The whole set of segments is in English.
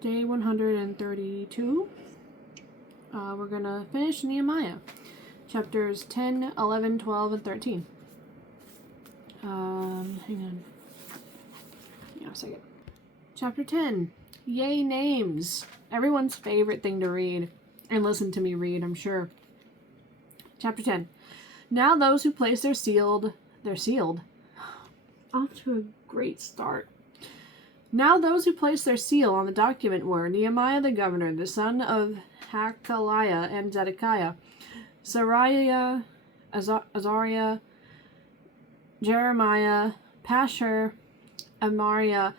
Day 132. We're going to finish Nehemiah. Chapters 10, 11, 12, and 13. Hang on. Yeah, a second. Chapter 10. Yay, names. Everyone's favorite thing to read. And listen to me read, I'm sure. Chapter 10. Now those who place they're sealed. Off to a great start. Now those who placed their seal on the document were Nehemiah the governor, the son of Hakaliah and Zedekiah, Sariah, Azariah, Jeremiah, Pashur, Amariah,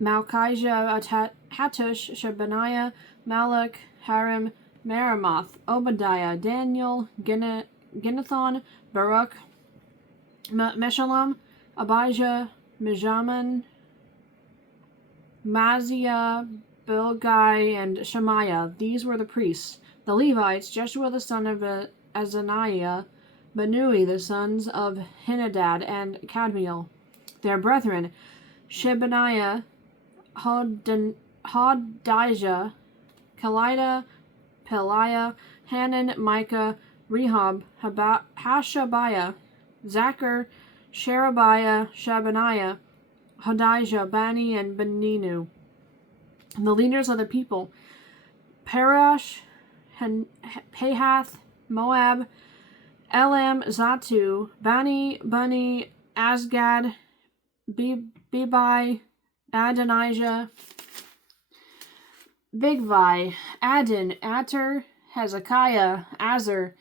Malchijah, Hattush, Shebaniah, Malach, Harim, Meremoth, Obadiah, Daniel, Ginnathon, Baruch, Meshullam, Abijah, Mijamin, Maziah, Bilgai, and Shemaiah. These were the priests. The Levites, Jeshua the son of Azaniah, Benui the sons of Henadad, and Kadmiel. Their brethren, Shebaniah, Hodijah, Kelida, Peliah, Hanan, Micah, Rehob, Hashabiah, Zachar, Sherebiah, Shebaniah, Hodijah, Bani, and Beninu. The leaders of the people, Parash, Pahath, Moab, Elam, Zatu, Bani, Bunni, Asgad, Bebai, Adonijah, Bigvai, Adin, Ater, Hezekiah, Azar,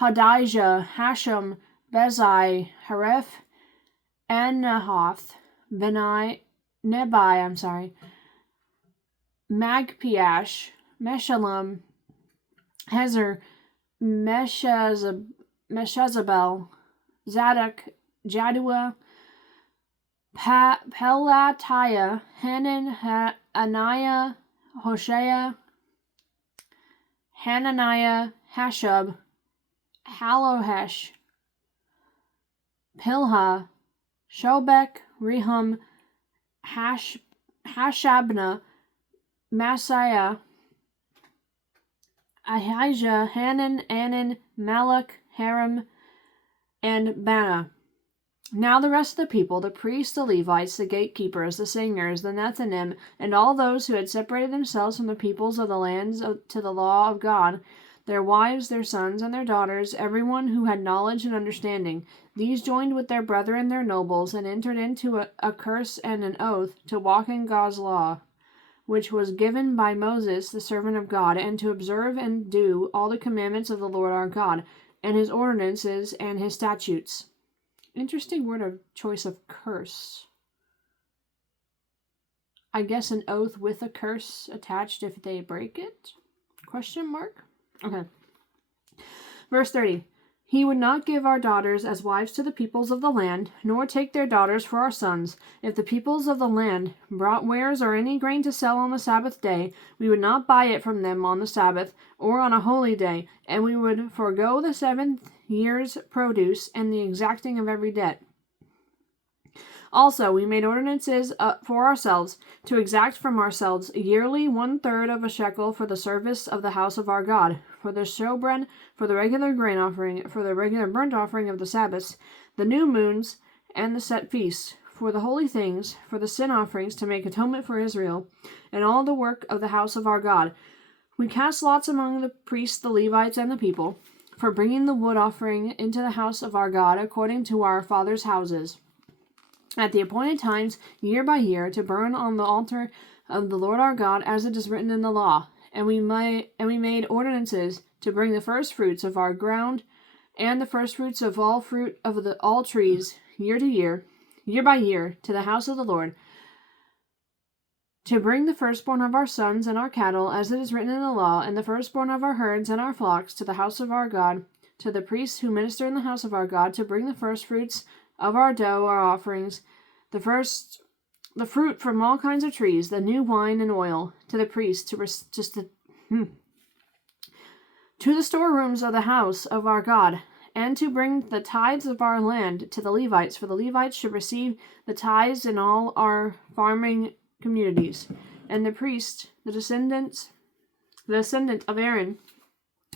Hodijah, Hashem, Bezai, Hareph, Anahoth, Nebai, Magpiash, Meshullam, Hezer, Meshezabel, Zadok, Jadua, Pelatiah, Hanan, Ananiah, Hoshea, Hananiah, Hashub, Halohesh, Pilha, Shobek, Rehum, Hashabna, Messiah, Ahijah, Hanan, Anan, Malach, Harim, and Bana. Now the rest of the people, the priests, the Levites, the gatekeepers, the singers, the Nethinim, and all those who had separated themselves from the peoples of the lands to the law of God, their wives, their sons, and their daughters, everyone who had knowledge and understanding, these joined with their brethren, their nobles, and entered into a curse and an oath to walk in God's law, which was given by Moses, the servant of God, and to observe and do all the commandments of the Lord our God, and his ordinances and his statutes. Interesting word of choice of curse. I guess an oath with a curse attached if they break it? Question mark? Okay. Verse 30. He would not give our daughters as wives to the peoples of the land, nor take their daughters for our sons. If the peoples of the land brought wares or any grain to sell on the Sabbath day, we would not buy it from them on the Sabbath or on a holy day, and we would forego the 7th year's produce and the exacting of every debt. Also, we made ordinances for ourselves to exact from ourselves yearly 1/3 of a shekel for the service of the house of our God, for the showbread, for the regular grain offering, for the regular burnt offering of the Sabbaths, the new moons, and the set feasts, for the holy things, for the sin offerings to make atonement for Israel, and all the work of the house of our God. We cast lots among the priests, the Levites, and the people, for bringing the wood offering into the house of our God according to our fathers' houses, at the appointed times, year by year, to burn on the altar of the Lord our God, as it is written in the law. And we made ordinances to bring the first fruits of our ground, and the first fruits of all fruit of all trees, year by year, to the house of the Lord, to bring the firstborn of our sons and our cattle, as it is written in the law, and the firstborn of our herds and our flocks, to the house of our God, to the priests who minister in the house of our God, to bring the first fruits of our dough, our offerings, the fruit from all kinds of trees, the new wine and oil, to the priests, to the storerooms of the house of our God, and to bring the tithes of our land to the Levites, for the Levites should receive the tithes in all our farming communities. And the priest, the descendant of Aaron,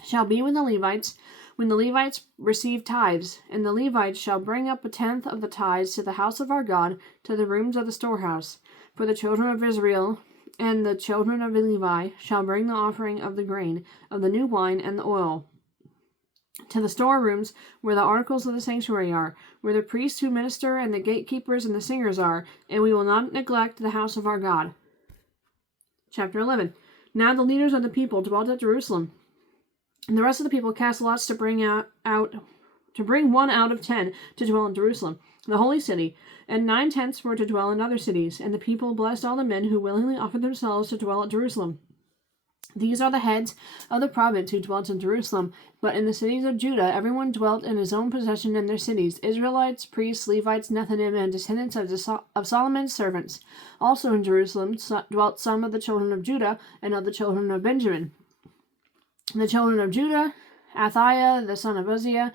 shall be with the Levites when the Levites receive tithes, and the Levites shall bring up 1/10 of the tithes to the house of our God, to the rooms of the storehouse. For the children of Israel and the children of Levi shall bring the offering of the grain, of the new wine, and the oil, to the storerooms where the articles of the sanctuary are, where the priests who minister and the gatekeepers and the singers are, and we will not neglect the house of our God. Chapter 11. Now the leaders of the people dwelt at Jerusalem. And the rest of the people cast lots to bring one out of 10 to dwell in Jerusalem, the holy city, and 9/10 were to dwell in other cities. And the people blessed all the men who willingly offered themselves to dwell at Jerusalem. These are the heads of the province who dwelt in Jerusalem. But in the cities of Judah, everyone dwelt in his own possession in their cities: Israelites, priests, Levites, Nethinim, and descendants of Solomon's servants. Also in Jerusalem dwelt some of the children of Judah and of the children of Benjamin. The children of Judah: Athiah, the son of Uzziah,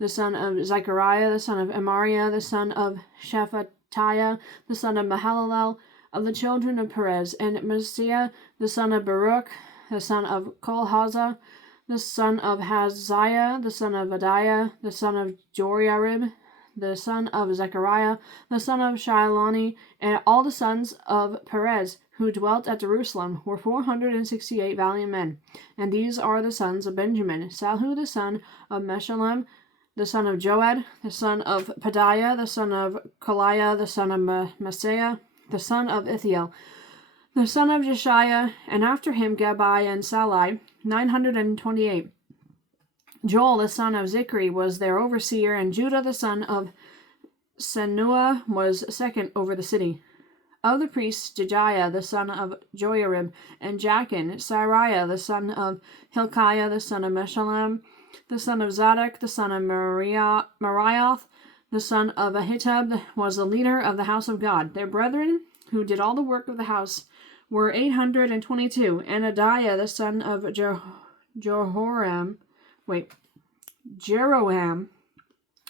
the son of Zechariah, the son of Amariah, the son of Shephatiah, the son of Mahalalel. Of the children of Perez: and Maaseiah, the son of Baruch, the son of Kolhazah, the son of Haziah, the son of Adiah, the son of Joriarib, the son of Zechariah, the son of Shiloni. And all the sons of Perez who dwelt at Jerusalem were 468 valiant men. And these are the sons of Benjamin: Salhu, the son of Meshullam, the son of Joed, the son of Pedaiah, the son of Koliah, the son of Maaseiah, the son of Ithiel, the son of Jeshiah, and after him Gabai and Salai, 928. Joel, the son of Zichri, was their overseer, and Judah, the son of Senua, was second over the city. Of the priests: Jejiah, the son of Joiarib, and Jachin, Sariah, the son of Hilkiah, the son of Meshullam, the son of Zadok, the son of Marioth, the son of Ahitub, was the leader of the house of God. Their brethren, who did all the work of the house, were 822. And Adiah, the son of Jeroham,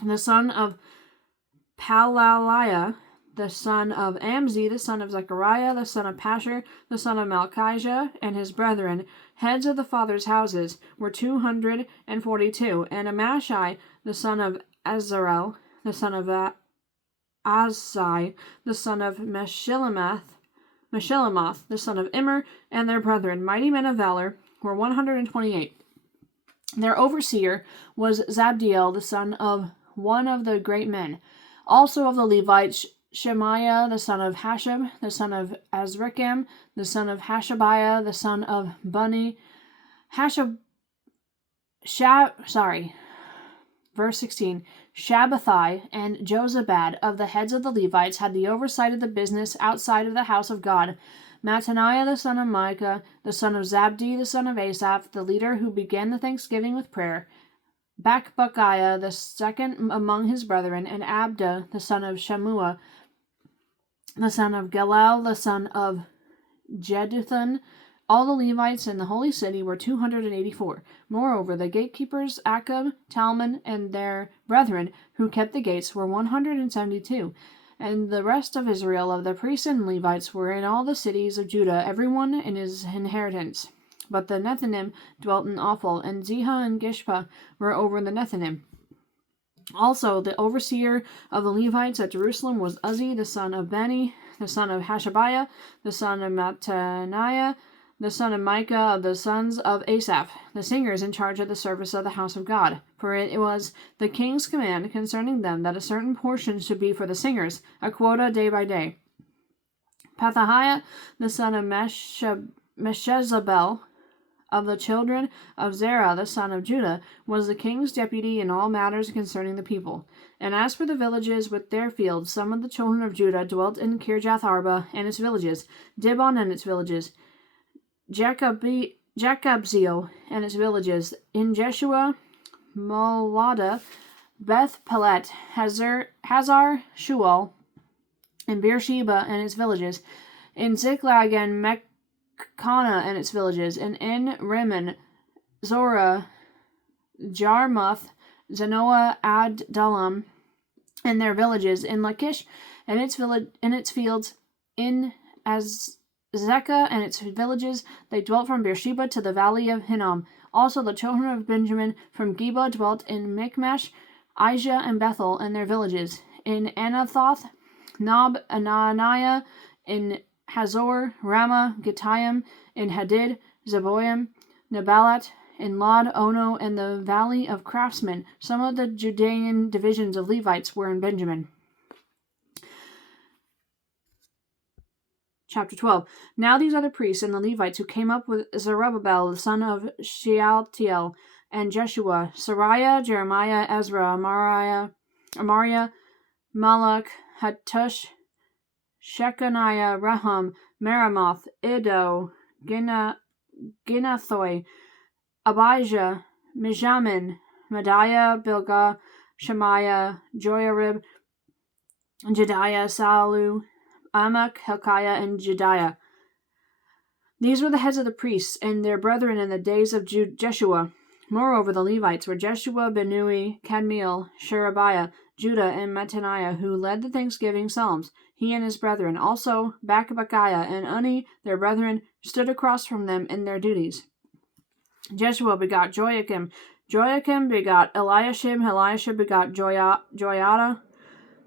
the son of Palaliah, the son of Amzi, the son of Zechariah, the son of Pashur, the son of Malchijah, and his brethren, heads of the fathers' houses, were 242. And Amashai, the son of Azarel, the son of Azai, the son of Meshillemoth, the son of Immer, and their brethren, mighty men of valor, were 128. Their overseer was Zabdiel, the son of one of the great men. Also of the Levites: Shemaiah, the son of Hashab, the son of Azrikam, the son of Hashabiah, the son of Bani, Verse 16. Shabbathai and Jozabad of the heads of the Levites had the oversight of the business outside of the house of God. Mattaniah, the son of Micah, the son of Zabdi, the son of Asaph, the leader who began the thanksgiving with prayer. Bakbukiah, the second among his brethren, and Abda, the son of Shammua, the son of Galal, the son of Jeduthun. All the Levites in the holy city were 284. Moreover, the gatekeepers, Akab, Talmon, and their brethren, who kept the gates, were 172. And the rest of Israel, of the priests and Levites, were in all the cities of Judah, every one in his inheritance. But the Nethinim dwelt in Ophel, and Ziha and Gishpa were over the Nethinim. Also, the overseer of the Levites at Jerusalem was Uzzi, the son of Bani, the son of Hashabiah, the son of Mattaniah, the son of Micah, of the sons of Asaph, the singers in charge of the service of the house of God. For it was the king's command concerning them that a certain portion should be for the singers, a quota day by day. Pethahiah, the son of Meshezabel, of the children of Zerah, the son of Judah, was the king's deputy in all matters concerning the people. And as for the villages with their fields, some of the children of Judah dwelt in Kirjath Arba and its villages, Dibon and its villages, Jacobzeel and its villages, in Jeshua, Molada, Beth Pelet, Hazar Shual, and Beersheba and its villages, in Ziklag and Mechana and its villages, and in Rimmon, Zorah, Jarmuth, Zanoah, Adullam, and their villages, in Lachish and its village, and its fields, in Zekah and its villages. They dwelt from Beersheba to the valley of Hinnom. Also the children of Benjamin from Geba dwelt in Michmash, Aijah, and Bethel and their villages. In Anathoth, Nob, Ananiah, in Hazor, Ramah, Gittaim, in Hadid, Zeboim, Nebalat, in Lod, Ono, and the valley of craftsmen. Some of the Judean divisions of Levites were in Benjamin. Chapter 12. Now these are the priests and the Levites who came up with Zerubbabel, the son of Shealtiel, and Jeshua, Sariah, Jeremiah, Ezra, Amariah, Malach, Hattush, Shechaniah, Rahum, Meremoth, Iddo, Ginnathoi, Abijah, Mijamin, Mediah, Bilgah, Shemaiah, Joiarib, Jediah, Salu, Amok, Hilkiah, and Jediah. These were the heads of the priests and their brethren in the days of Jeshua. Moreover, the Levites were Jeshua, Benui, Kadmiel, Sherebiah, Judah, and Mattaniah, who led the thanksgiving psalms. He and his brethren, also Bakbakiah and Unni, their brethren, stood across from them in their duties. Jeshua begot Joachim. Joachim begot Eliashib. Eliashib begot Joiada.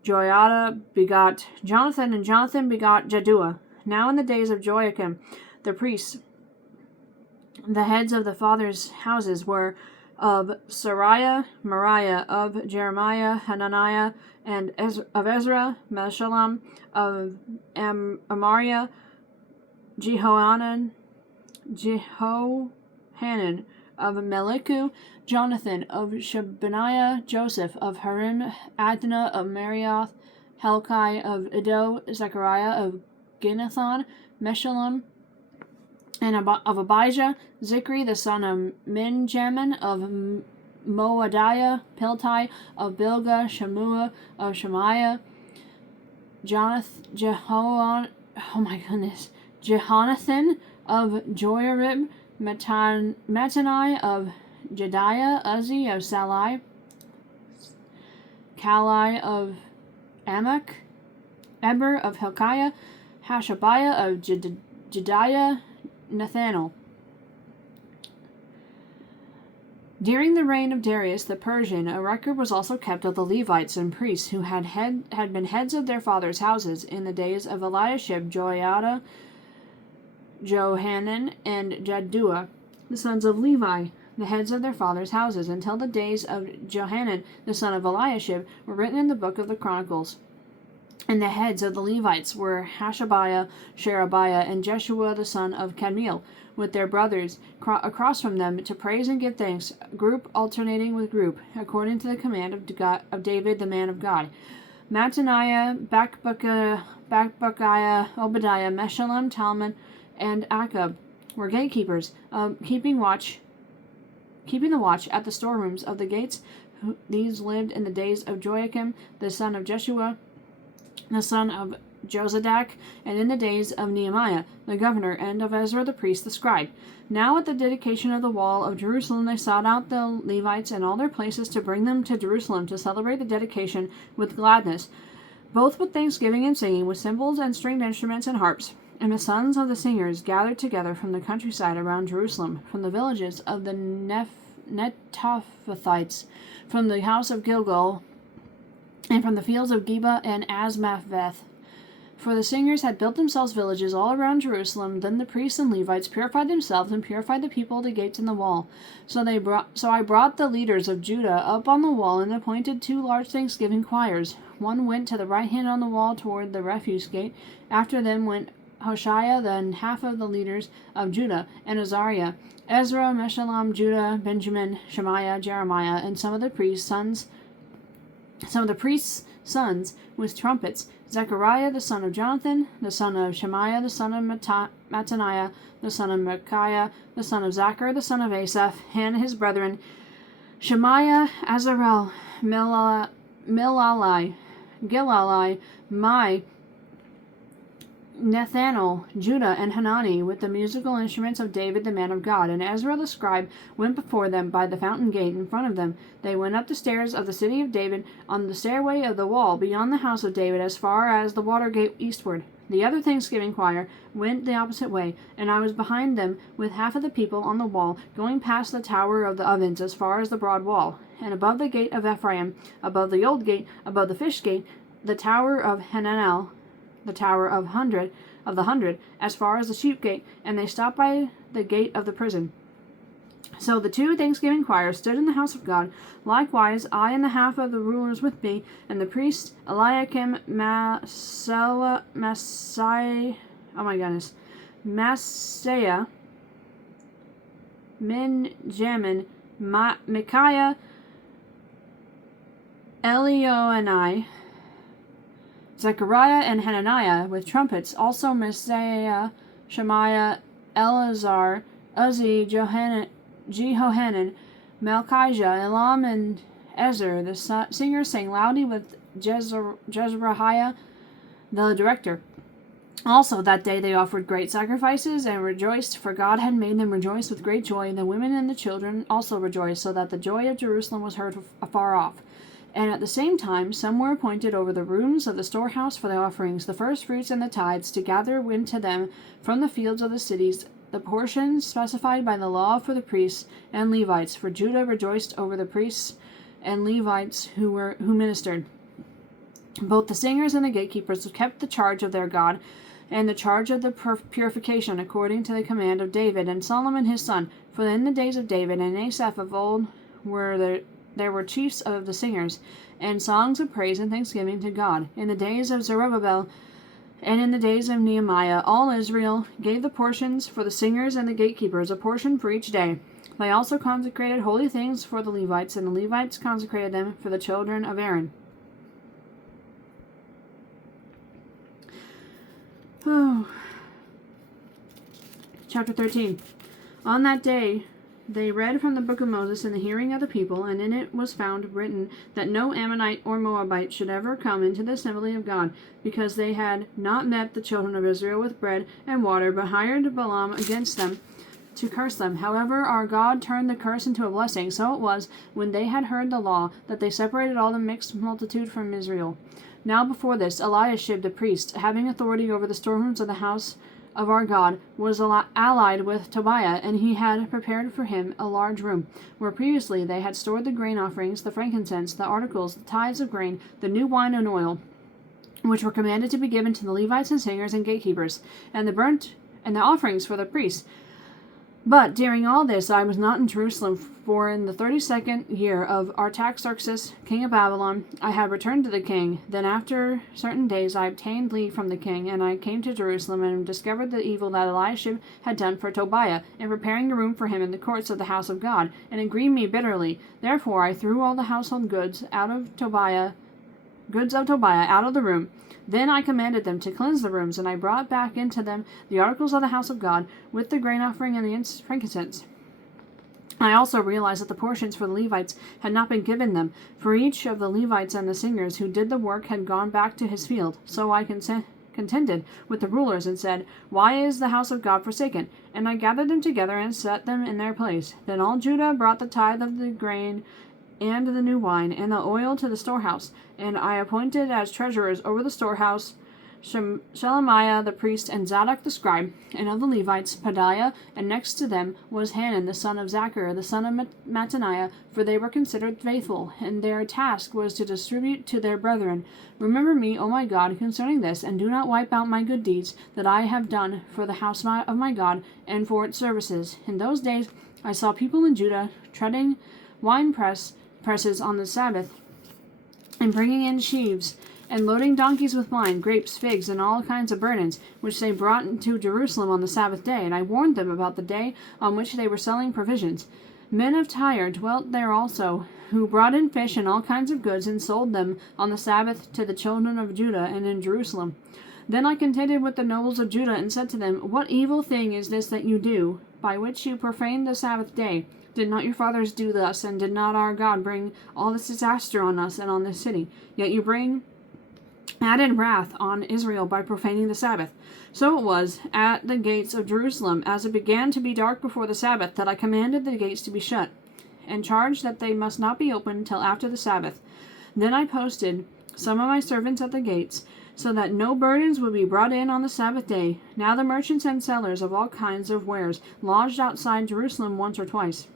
Joiada begot Jonathan, and Jonathan begot Jaddua. Now in the days of Joachim, the priests, the heads of the fathers' houses were of Sariah, Moriah, of Jeremiah, Hananiah, and of Ezra, Meshullam, of Amariah, Jehohanan, of Meliku, Jonathan, of Shebaniah, Joseph, of Harim, Adnah, of Marioth, Helkai, of Iddo, Zechariah, of Ginnathan, Meshullam, and of Abijah, Zikri, the son of Minjamin, of Moadiah, Piltai, of Bilgah, Shemua, of Shemaiah, Jehonathan, of Joiarib, Mattanai, of Jediah, Uzzi, of Salai, Kalai, of Amok, Eber, of Hilkiah, Hashabiah, of Jediah, Nathanael. During the reign of Darius the Persian, a record was also kept of the Levites and priests who had been heads of their fathers' houses in the days of Eliashib, Joiada, Johanan, and Jaddua, the sons of Levi, the heads of their fathers' houses, until the days of Johanan, the son of Eliashib, were written in the book of the Chronicles. And the heads of the Levites were Hashabiah, Sherebiah, and Jeshua the son of Kadmiel, with their brothers across from them to praise and give thanks, group alternating with group, according to the command of David the man of God. Mattaniah, Bakbukiah, Obadiah, Meshullam, Talmon, and Akab were gatekeepers, keeping the watch at the storerooms of the gates. These lived in the days of Joachim, the son of Jeshua, the son of Josadak, and in the days of Nehemiah, the governor, and of Ezra the priest, the scribe. Now at the dedication of the wall of Jerusalem, they sought out the Levites and all their places to bring them to Jerusalem to celebrate the dedication with gladness, both with thanksgiving and singing, with cymbals and stringed instruments and harps. And the sons of the singers gathered together from the countryside around Jerusalem, from the villages of the Netophathites, from the house of Gilgal, and from the fields of Geba and Asmaveth. For the singers had built themselves villages all around Jerusalem. Then the priests and Levites purified themselves and purified the people, the gates, and the wall. So I brought the leaders of Judah up on the wall and appointed 2 large thanksgiving choirs. One went to the right hand on the wall toward the refuse gate. After them went Hoshea, then half of the leaders of Judah, and Azariah, Ezra, Meshullam, Judah, Benjamin, Shemaiah, Jeremiah, and some of the priests' sons with trumpets, Zechariah the son of Jonathan, the son of Shemaiah, the son of Mattaniah, the son of Micaiah, the son of Zachar, the son of Asaph, and his brethren, Shemaiah, Azarel, Milalai, Gilalai, Mai, Nathanael, Judah, and Hanani, with the musical instruments of David the man of God. And Ezra the scribe went before them by the fountain gate in front of them. They went up the stairs of the city of David on the stairway of the wall beyond the house of David as far as the water gate eastward. The other thanksgiving choir went the opposite way, and I was behind them with half of the people on the wall, going past the tower of the ovens as far as the broad wall, and above the gate of Ephraim, above the old gate, above the fish gate, the tower of Hananel, the tower of the hundred, as far as the sheep gate, and they stopped by the gate of the prison. So the two thanksgiving choirs stood in the house of God. Likewise, I and the half of the rulers with me, and the priests Eliakim, Maaseiah, Minjamin, Micaiah, Elioenai, Zechariah, and Hananiah with trumpets. Also Messiah, Shemaiah, Eleazar, Uzzi, Jehohanan, Malchijah, Elam, and Ezer. The singers sang loudly with Jezrahiah, the director. Also that day they offered great sacrifices and rejoiced, for God had made them rejoice with great joy. The women and the children also rejoiced, so that the joy of Jerusalem was heard afar off. And at the same time some were appointed over the rooms of the storehouse for the offerings, the first fruits and the tithes, to gather into them from the fields of the cities the portions specified by the law for the priests and Levites. For Judah rejoiced over the priests and Levites who ministered. Both the singers and the gatekeepers kept the charge of their God and the charge of the purification, according to the command of David and Solomon his son. For in the days of David and Asaph of old there were chiefs of the singers, and songs of praise and thanksgiving to God. In the days of Zerubbabel and in the days of Nehemiah, all Israel gave the portions for the singers and the gatekeepers, a portion for each day. They also consecrated holy things for the Levites, and the Levites consecrated them for the children of Aaron. Chapter 13. On that day they read from the book of Moses in the hearing of the people, and in it was found written that no Ammonite or Moabite should ever come into the assembly of God, because they had not met the children of Israel with bread and water, but hired Balaam against them to curse them. However, our God turned the curse into a blessing. So it was, when they had heard the law, that they separated all the mixed multitude from Israel. Now before this, Eliashib the priest, having authority over the storerooms of the house of our God, was allied with Tobiah, and he had prepared for him a large room, where previously they had stored the grain offerings, the frankincense, the articles, the tithes of grain, the new wine and oil, which were commanded to be given to the Levites and singers and gatekeepers, and the burnt and the offerings for the priests. But during all this I was not in Jerusalem, for in the 32nd year of Artaxerxes, king of Babylon, I had returned to the king. Then after certain days I obtained leave from the king, and I came to Jerusalem, and discovered the evil that Eliashib had done for Tobiah, in preparing a room for him in the courts of the house of God, and it grieved me bitterly. Therefore I threw all the household goods of Tobiah out of the room. Then I commanded them to cleanse the rooms, and I brought back into them the articles of the house of God, with the grain offering and the frankincense. I also realized that the portions for the Levites had not been given them, for each of the Levites and the singers who did the work had gone back to his field. So I contended with the rulers and said, "Why is the house of God forsaken?" And I gathered them together and set them in their place. Then all Judah brought the tithe of the grain and the new wine and the oil to the storehouse, and I appointed as treasurers over the storehouse Shelemiah the priest and Zadok the scribe, and of the Levites Pedaiah, and next to them was Hanan the son of Zachar the son of Mattaniah, for they were considered faithful, and their task was to distribute to their brethren. Remember me, O my God, concerning this, and do not wipe out my good deeds that I have done for the house of my God and for its services. In those days I saw people in Judah treading wine presses on the Sabbath, and bringing in sheaves, and loading donkeys with wine, grapes, figs, and all kinds of burdens, which they brought into Jerusalem on the Sabbath day. And I warned them about the day on which they were selling provisions. Men of Tyre dwelt there also, who brought in fish and all kinds of goods, and sold them on the Sabbath to the children of Judah and in Jerusalem. Then I contended with the nobles of Judah, and said to them, "What evil thing is this that you do, by which you profane the Sabbath day? Did not your fathers do thus, and did not our God bring all this disaster on us and on this city? Yet you bring added wrath on Israel by profaning the Sabbath." So it was at the gates of Jerusalem, as it began to be dark before the Sabbath, that I commanded the gates to be shut, and charged that they must not be opened till after the Sabbath. Then I posted some of my servants at the gates, so that no burdens would be brought in on the Sabbath day. Now the merchants and sellers of all kinds of wares lodged outside Jerusalem once or twice.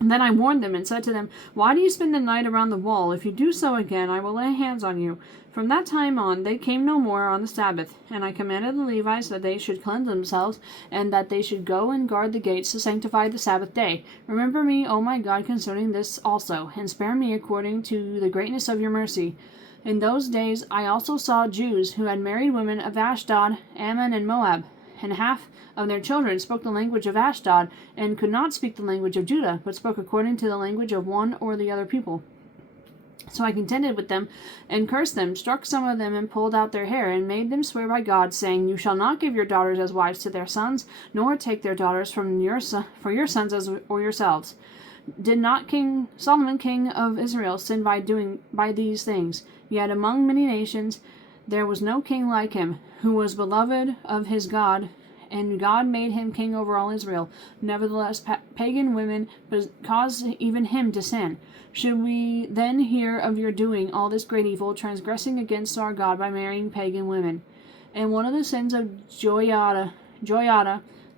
And then I warned them and said to them, Why do you spend the night around the wall? If you do so again, I will lay hands on you. From that time on, they came no more on the Sabbath. And I commanded the Levites that they should cleanse themselves, and that they should go and guard the gates to sanctify the Sabbath day. Remember me, O my God, concerning this also, and spare me according to the greatness of your mercy. In those days I also saw Jews who had married women of Ashdod, Ammon, and Moab, and half of their children spoke the language of Ashdod, and could not speak the language of Judah, but spoke according to the language of one or the other people. So I contended with them, and cursed them, struck some of them, and pulled out their hair, and made them swear by God, saying, You shall not give your daughters as wives to their sons, nor take their daughters from for your sons or yourselves. Did not King Solomon, king of Israel, sin by these things? Yet among many nations there was no king like him, who was beloved of his God, and God made him king over all Israel. Nevertheless, pagan women caused even him to sin. Should we then hear of your doing all this great evil, transgressing against our God by marrying pagan women? And one of the sins of Joiada,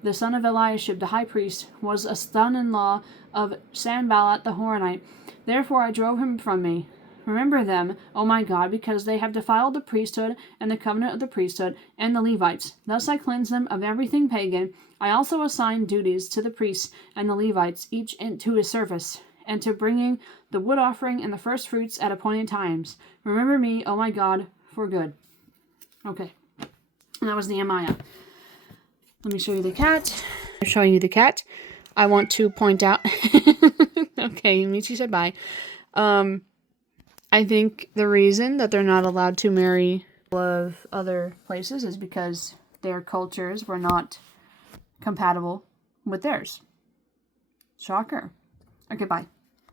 the son of Eliashib, the high priest, was a son-in-law of Sanballat the Horonite. Therefore I drove him from me. Remember them, O my God, because they have defiled the priesthood and the covenant of the priesthood and the Levites. Thus I cleanse them of everything pagan. I also assign duties to the priests and the Levites, each to his service, and to bringing the wood offering and the first fruits at appointed times. Remember me, O my God, for good. Okay, and that was Nehemiah. Let me show you the cat. I'm showing you the cat. I want to point out. Okay, Michi said bye. I think the reason that they're not allowed to marry of other places is because their cultures were not compatible with theirs. Shocker. Okay, bye.